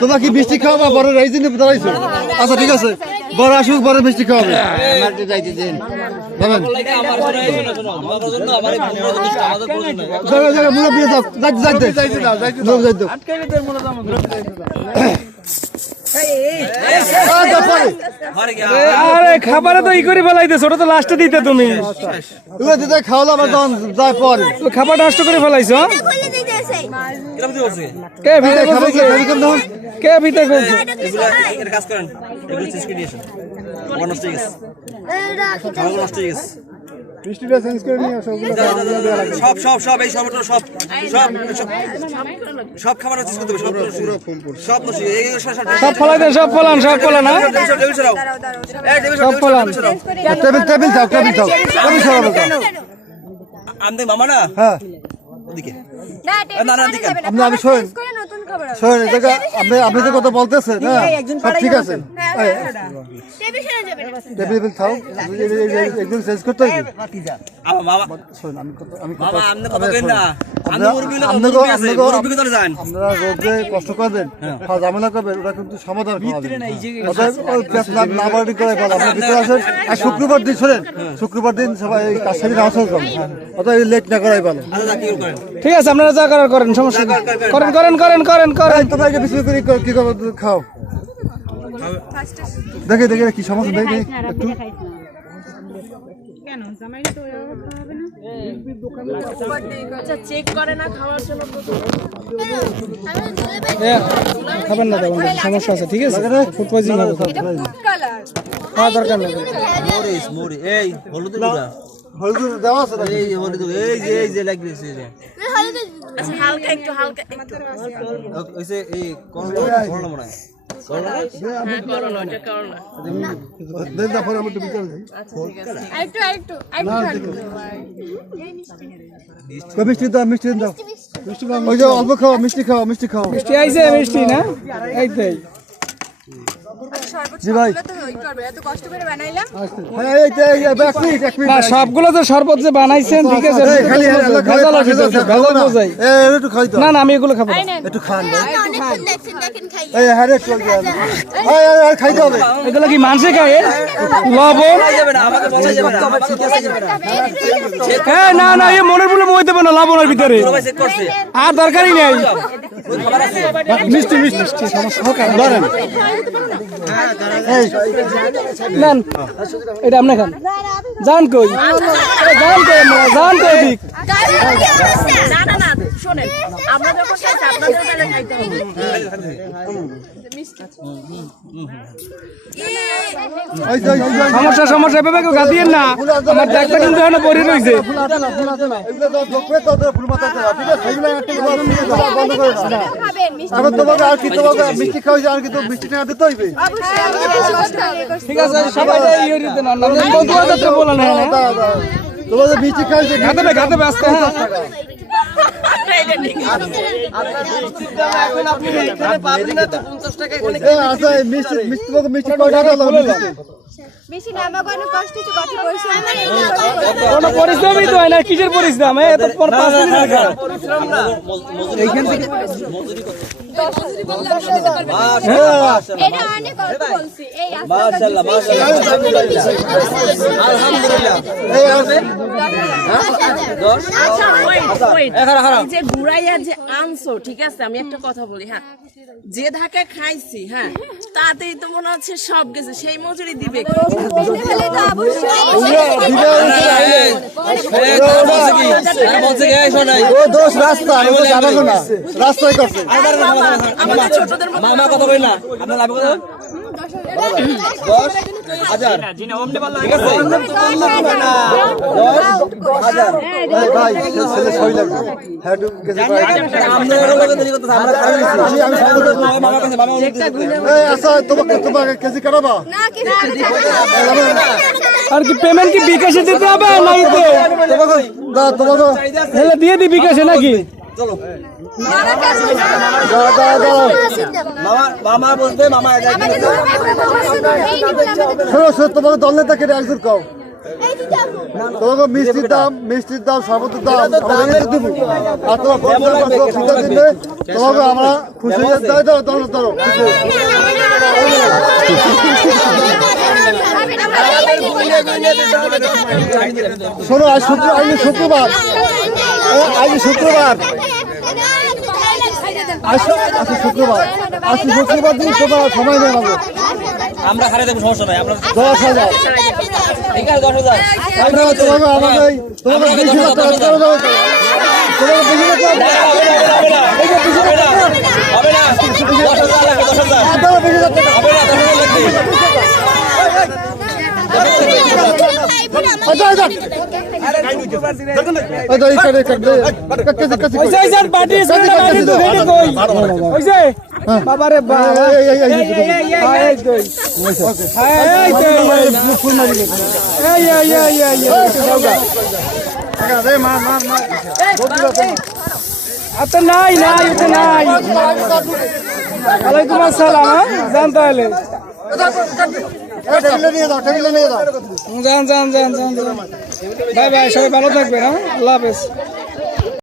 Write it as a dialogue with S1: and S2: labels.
S1: তোমার কি মিষ্টি খাওয়াবা বড় এই জন্য দাঁড়াইছো? আচ্ছা ঠিক আছে। বড় আসুক বড় মিষ্টি খাওয়াবে। যাবেন। যাইতে যাইতে। যাইতে।
S2: আরে খাবারে তো ই করে ফেলাইতেছ ওটা তো লাস্টে দিতে তুমি।
S1: এগুলো দিতে খাওয়ালে আবার যখন যায় পরে
S2: তো খাবার নষ্ট করে ফেলাইছো হ্যাঁ? কে ভিতরে
S1: খাবে
S2: করছে কে ভিতরে করছে
S3: কাজ করেন এগুলো চেঞ্জ করে দিয়েছেন। নষ্ট হয়ে গেছে। নষ্ট হয়ে গেছে। সব সব সব এই সব সব সব সব খাবার চেঞ্জ করতে হবে সব সব হয়ে। এই সব
S2: ফলাই দেন সব ফলান সব ফলান হ্যাঁ
S3: টেবিল টেবিল সরাও এই টেবিল
S2: সব ফলান
S1: টেবিল টেবিল যাও টেবিল যাও টেবিল সরাবো।
S3: আমাদের মামা না
S1: হ্যাঁ
S3: ওদিকে
S4: না
S3: না, না, দিকে।
S1: আপনি আমি শোনেন
S4: করে নতুন খবর হবে।
S1: শোনেন এই জায়গা আপনি আপনি যে কথা বলতেছেন হ্যাঁ সব ঠিক আছে খাও একদিন চেঞ্জ করতে হবে
S3: আমার
S1: শোনেন আমি আমি
S3: আপনি কথা না
S1: আপনারা কষ্ট করবেন ঝামেলা করবেন ওটা কিন্তু সমাধান খাওয়াবেন অতএব ওই পেট না না বাড়ি করে বলো আপনার ভিতরে আসেন আর শুক্রবার দিন শোনেন। শুক্রবার দিন সবাই করবেন অতএব লেট না করাই ভালো।
S3: আচ্ছা কি করেন?
S2: ঠিক আছে আপনারা যা করার করেন সমস্যা। করেন করেন। করেন করেন করেন
S1: তোমরা একে করে কি- কি করো খাও। দেখে দেখে কি সমস্যা দেখে একটু।
S2: এ, খাবেন না তেমন সমস্যা আছে ঠিক আছে? ফুড পয়জন হবে খাওয়া দরকার নেই
S3: মরিস মরি এই হলুদ গুড়া
S1: হলুদ দেওয়া আছে?
S3: এই হলুদ এই যে এই যে লাগছে এই যে।
S4: হালকা একটু হালকা
S3: ওইসে এই করলা করলা মনে হয়
S1: কই মিষ্টি দাও। মিষ্টি দাও ওই যে অল্প খাও মিষ্টি খাও মিষ্টি খাও।
S2: মিষ্টি আইছে মিষ্টি না? এই তো এই।
S1: জি ভাই
S4: তো ওই করবে এত কষ্ট করে বানাইলাম
S1: হ্যাঁ এই যে এই যে, এক মিনিট এক মিনিট
S2: না সবগুলো তো শরবত যে বানাইছেন ঠিক আছে না না আমি এগুলো খাব।
S1: একটু খান হ্যাঁ
S2: এগুলো কি মানুষে খায় লবণ
S3: না না আমাকে ঠিক আছে যাবে না
S2: হ্যাঁ না না এ মনের বলে মই দেবে না লবণের ভিতরে আর দরকারই নেই মিষ্টি মিষ্টি মিষ্টি সমস্যা
S1: এই
S2: নেন। এটা আপনি খান। যান কই? এ, যান কই আমরা কই দিক
S5: শোনেন আমরা যখন খাইছি আপনাদের বেলা খাইতে হবে
S2: সমস্যা সমস্যা এভাবে কেউ গাদিয়েন না আমার দেখতে কিন্তু এখানে পড়ে রয়েছে
S1: ঠিক আছে?
S2: সবাই দিতে না বলে।
S1: তোমাদের মিষ্টি খাইছে
S2: গাতে গাতে ব্যস্ত হ্যাঁ
S1: এই, আচ্ছা এই মিষ্টি মিষ্টি তোমাকে মিষ্টি কয়টা দাও মিষ্টি
S4: বেশি না আমাকে কষ্ট হচ্ছে কত পরিশ্রম
S2: কোনো পরিশ্রমই তো হয় না কিসের পরিশ্রম এ তো পর পাঁচ মিনিট দেখা এইখান থেকে
S4: এটা অনেক অল্প বলছি এই
S3: মাশাআল্লাহ মাশাআল্লাহ আলহামদুলিল্লাহ
S1: এই আছে
S5: আচ্ছা wait, wait. এই যে আনছো ঠিক আছে আমি একটা কথা বলি হ্যাঁ যে ধাক্কা খাইছি হ্যাঁ তাতেই তো মনে হচ্ছে সব গেছে সেই মজুরি দিবে
S3: মামা কথা কই না? আপনার লাভ কথা হাজার ঠিক আছে
S1: এই ভাই ছেলে সই লাগবে হ্যাঁ আচ্ছা তোমাকে তোমাকে কেজি কাটাবা
S2: আর কি পেমেন্ট কি বিকাশে দিতে হবে নাই তো
S1: তোমাকে না তোমাকে
S2: দিয়ে দি বিকাশে নাকি?
S3: চলো। মামা মামা
S4: আমরা বলছি এই নিবল আমাদের
S1: শোনো শোনো তোমাকে দল নেতা কেটে একজন কও তোমাকে মিষ্টির দাম মিষ্টির দাম শরবতের দাম দেবো আর তোমার ফিতা দিলে তোমাকে আমরা খুশি হয়ে দাও দাও দাও দাও। শোনো আজ শুক্র আজ শুক্রবার। আজ শুক্রবার। আজ আজকে শুক্রবার আজকে শুক্রবার দিন তোমার সময়
S3: আমরা হারে দেবো সমস্যা নাই আমরা
S1: দশ হাজার
S3: ঠিক আছে দশ হাজার
S1: আমরা তোমাকে আমাকে তোমাকে বেশি রাখতে হবে তোমাকে তোমাকে বেশি রাখতে হবে
S3: হবে না দশ হাজার লাগবে দশ হাজার
S1: তোমাকে বেশি রাখতে হবে
S3: হবে না দশ হাজার লাগবে
S2: বাবারে বাবা নাই নাই নাই ওয়ালাইকুম আসসালাম হ্যাঁ? যান তাহলে যান যান যান যান যান বাই বাই সবাই ভালো থাকবে হ্যাঁ আল্লাহ হাফেজ